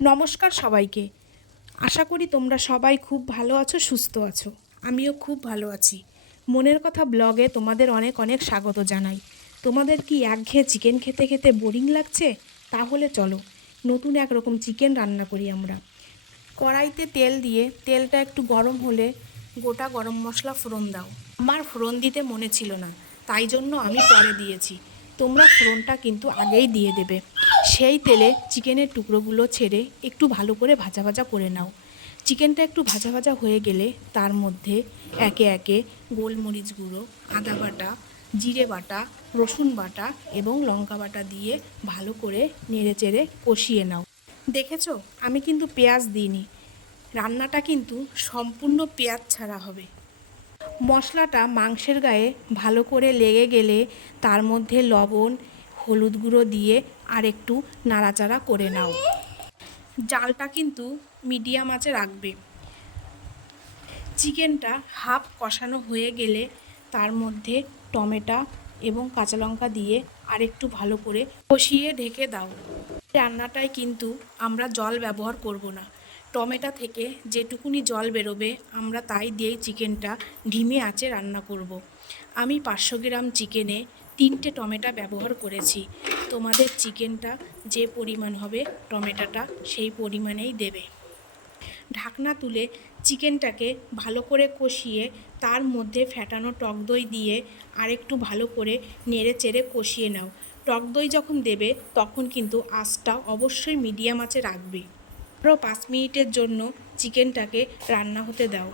নমস্কার সবাইকে। আশা করি তোমরা সবাই খুব ভালো আছো, সুস্থ আছো। আমিও খুব ভালো আছি। মনের কথা ব্লগে তোমাদের অনেক অনেক স্বাগত জানাই। তোমাদের কি একঘেয়ে চিকেন খেতে খেতে বোরিং লাগছে? তাহলে চলো নতুন একরকম চিকেন রান্না করি আমরা। কড়াইতে তেল দিয়ে তেলটা একটু গরম হলে গোটা গরম মশলা ফোড়ন দাও। আমার ফোড়ন দিতে মনে ছিল না, তাই জন্য আমি পরে দিয়েছি। তোমরা ফোড়নটা কিন্তু আগেই দিয়ে দেবে। সেই তেলে চিকেনের টুকরোগুলো ছেড়ে একটু ভালো করে ভাজা ভাজা করে নাও। চিকেনটা একটু ভাজা ভাজা হয়ে গেলে তার মধ্যে একে একে গোলমরিচ গুঁড়ো, আদা বাটা, জিরে বাটা, রসুন বাটা এবং লঙ্কা বাটা দিয়ে ভালো করে নেড়েচেড়ে কষিয়ে নাও। দেখেছো, আমি কিন্তু পেঁয়াজ দিইনি। রান্নাটা কিন্তু সম্পূর্ণ পেঁয়াজ ছাড়া হবে। মশলাটা মাংসের গায়ে ভালো করে লেগে গেলে তার মধ্যে লবণ, হলুদ গুঁড়ো দিয়ে আর একটু নাড়াচাড়া করে নাও। জালটা কিন্তু মিডিয়াম আঁচে রাখবে। চিকেনটা হাফ কষানো হয়ে গেলে তার মধ্যে টমেটো এবং কাঁচা লঙ্কা দিয়ে আর একটু ভালো করে কষিয়ে ঢেকে দাও। রান্নাটায় কিন্তু আমরা জল ব্যবহার করব না। টমেটো থেকে যেটুকুনি জল বেরোবে আমরা তাই দিয়েই চিকেনটা ধিমে আঁচে রান্না করব। আমি 500 গ্রাম চিকেনে 3টে টমেটো ব্যবহার করেছি। তোমাদের চিকেনটা যে পরিমাণ হবে টমেটোটা সেই পরিমাণেই দেবে। ঢাকনা তুলে চিকেনটাকে ভালো করে কষিয়ে তার মধ্যে ফ্যাটানো টক দই দিয়ে আরেকটু ভালো করে নেড়ে চেড়ে কষিয়ে নাও। টক দই যখন দেবে তখন কিন্তু আঁচটা অবশ্যই মিডিয়াম আঁচে রাখবে। আরও 5 মিনিটের জন্য চিকেনটাকে রান্না হতে দাও।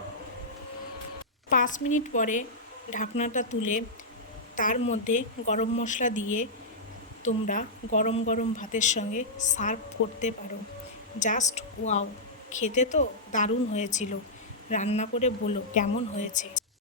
5 মিনিট পরে ঢাকনাটা তুলে তার মধ্যে গরম মশলা দিয়ে তোমরা গরম গরম ভাতের সঙ্গে সার্ভ করতে পারো। Just wow! খেতে তো দারুণ হয়েছিল। রান্না করে বলো কেমন হয়েছে।